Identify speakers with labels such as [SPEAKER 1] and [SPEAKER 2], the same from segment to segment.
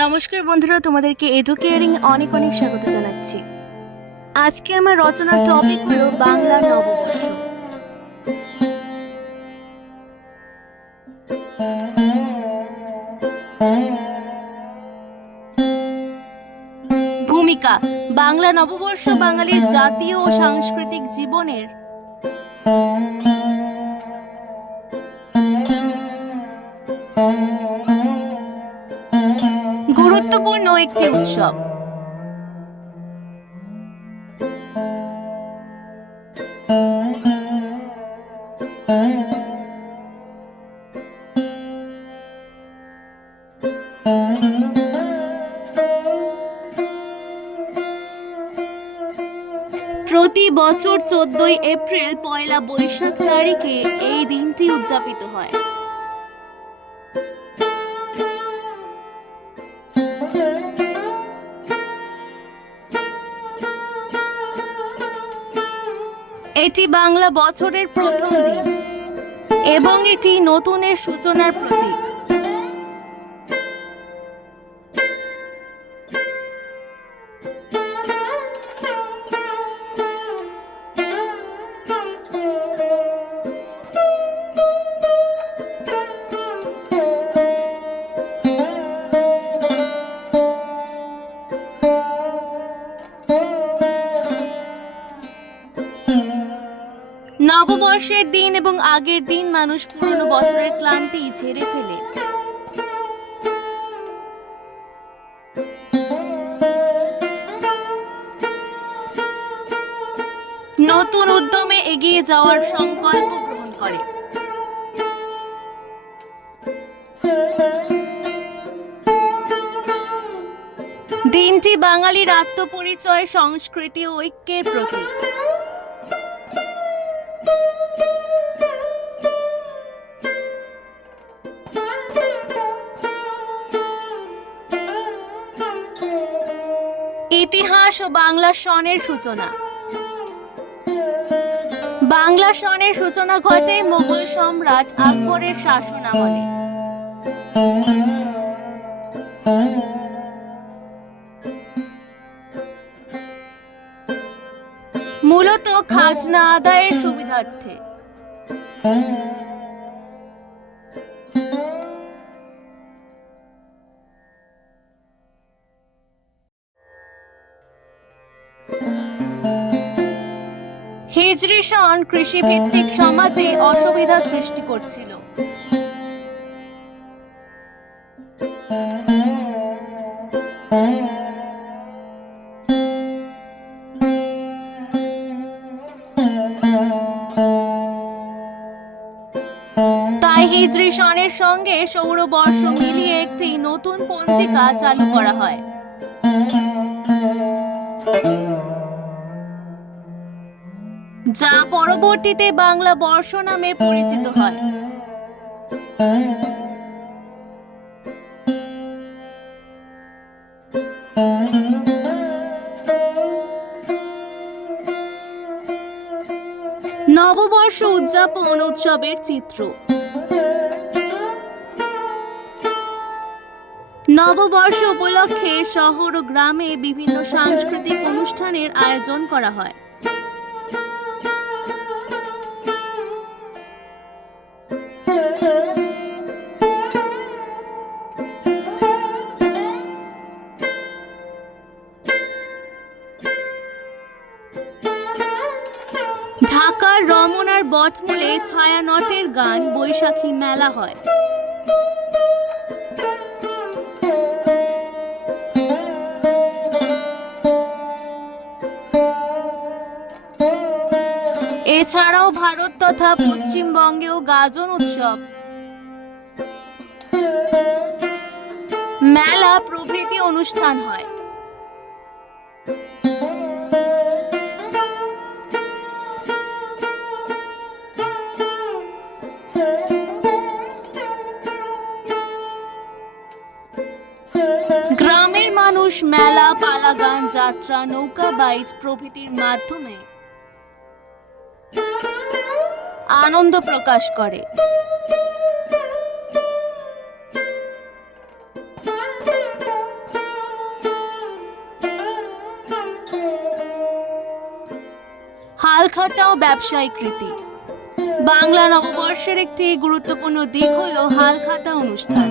[SPEAKER 1] নমস্কার বন্ধুরা, তোমাদেরকে এডুকেয়ারিং অনেক অনেক স্বাগত জানাচ্ছি। আজকে আমার রচনার টপিক হলো বাংলা নববর্ষ। ভূমিকা, বাংলা নববর্ষ বাঙালির জাতীয় ও সাংস্কৃতিক জীবনের একটি উৎসব। প্রতি বছর চোদ্দই এপ্রিল পয়লা বৈশাখ তারিখে এই দিনটি উদযাপিত হয়। এটি বাংলা বছরের প্রথম দিন এবং এটি নতুনের সূচনার প্রতীক। নববর্ষের দিন এবং আগের দিন মানুষ পুরনো বছরের ক্লান্তি ঝেড়ে ফেলে। নতুন উদ্যমে এগিয়ে যাওয়ার সংকল্প গ্রহণ করে। দিনটি বাঙালির আত্মপরিচয়, সংস্কৃতি ঐক্যের প্রতীক। ইতিহাস ও বাংলা সনের সূচনা। বাংলা সনের সূচনা ঘটে মোগল সম্রাট আকবরের শাসন আমলে মূলত খাজনা আদায়ের সুবিধার্থে। হিজরি সন কৃষিভিত্তিক সমাজে অসুবিধা সৃষ্টি করছিল। তাই হিজরি সনের সঙ্গে সৌরবর্ষ মিলিয়ে একটি নতুন পঞ্জিকা চালু করা হয়। যা পরবর্তীতে বাংলা বর্ষ নামে পরিচিত হয়। নববর্ষ উদযাপন উৎসবের চিত্র। নববর্ষ উপলক্ষে শহর ও গ্রামে বিভিন্ন সাংস্কৃতিক অনুষ্ঠানের আয়োজন করা হয়। রমনার বটমূলে ছায়ানটের গান বৈশাখী মেলা হয়। এছাড়াও ভারত তথা পশ্চিমবঙ্গেও গাজন উৎসব। মেলা প্রভৃতি অনুষ্ঠান হয়। মানুষ মেলা পালা গান যাত্রা, নৌকা বাইজ প্রভৃতির মাধ্যমে আনন্দ প্রকাশ করে। হালখাতা ও ব্যবসায়িক রীতি বাংলা নববর্ষের একটি গুরুত্বপূর্ণ দিক হল হালখাতা অনুষ্ঠান।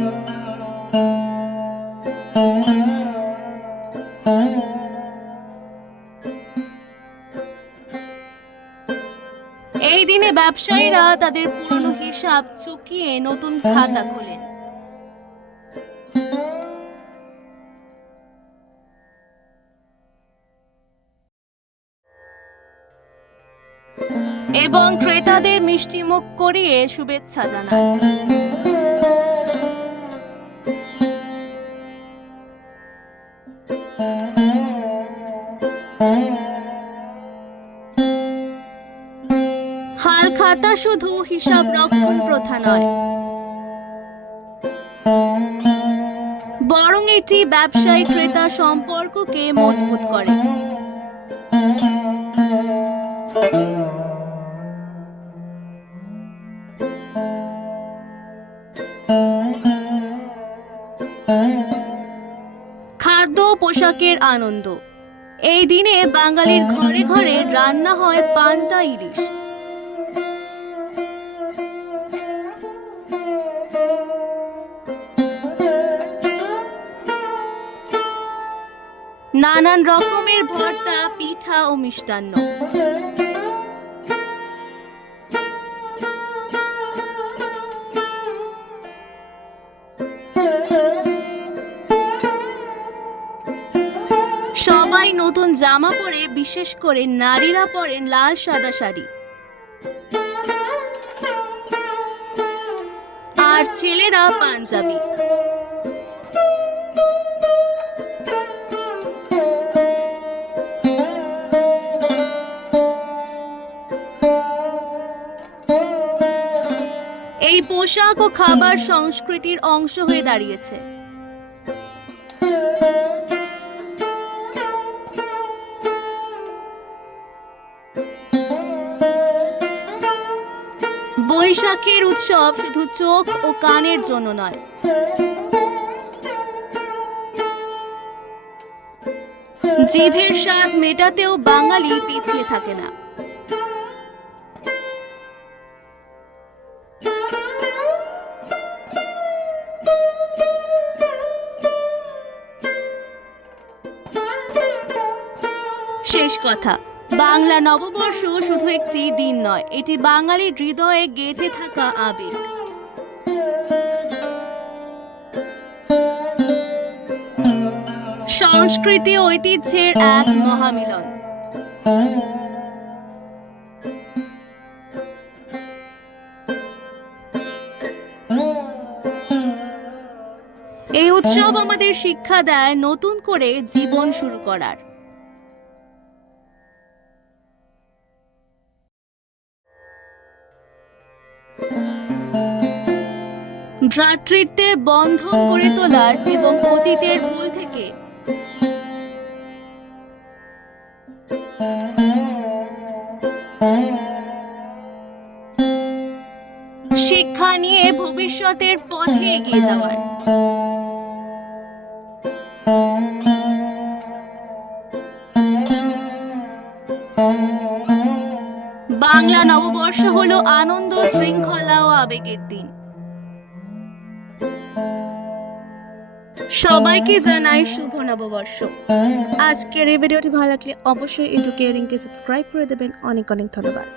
[SPEAKER 1] ব্যবসায়ীরা তাদের পুরনো হিসাব চুকিয়ে নতুন খাতা খোলেন। এবং ক্রেতাদের মিষ্টি মুখ করিয়ে শুভেচ্ছা জানান। হাল খাতা শুধু হিসাব রক্ষণ প্রথা নয়। বরং এটি ব্যবসায়ী ক্রেতা সম্পর্ককে মজবুত করে। খাদ্য পোশাকের আনন্দ। এই দিনে বাঙালির ঘরে ঘরে রান্না হয় পান্তা ইলিশ। নানান রকমের ভর্তা, পিঠা ও মিষ্টান্ন। সবাই নতুন জামা পরে, বিশেষ করে নারীরা পরেন লাল সাদা শাড়ি। আর ছেলেরা পাঞ্জাবি। পোশাক ও খাবার সংস্কৃতির অংশ হয়ে দাঁড়িয়েছে। বৈশাখের উৎসব শুধু চোখ ও কানের জন্য নয়। জিভের স্বাদ মেটাতেও বাঙালি পিছিয়ে থাকে না। কথা। বাংলা নববর্ষ শুধু একটি দিন নয়, এটি বাঙালির হৃদয়ে গেঁথে থাকা আবেগ। সংস্কৃতি ঐতিহ্যের এক মহামিলন। এই উৎসব আমাদের শিক্ষা দেয় নতুন করে জীবন শুরু করার। ভ্রাতৃত্বের বন্ধন করে তোলার এবং অতীতের ভুল থেকে। শিক্ষা নিয়ে ভবিষ্যতের পথে এগিয়ে যাওয়ার। বাংলা নববর্ষ হলো আনন্দ, শৃঙ্খলা ও আবেগের দিন। সবাইকে জানাই শুভ নববর্ষ। আজকের এই ভিডিওটি ভালো লাগলে অবশ্যই ইন্টু কেয়ারিংকে সাবস্ক্রাইব করে দেবেন। অনেক অনেক ধন্যবাদ।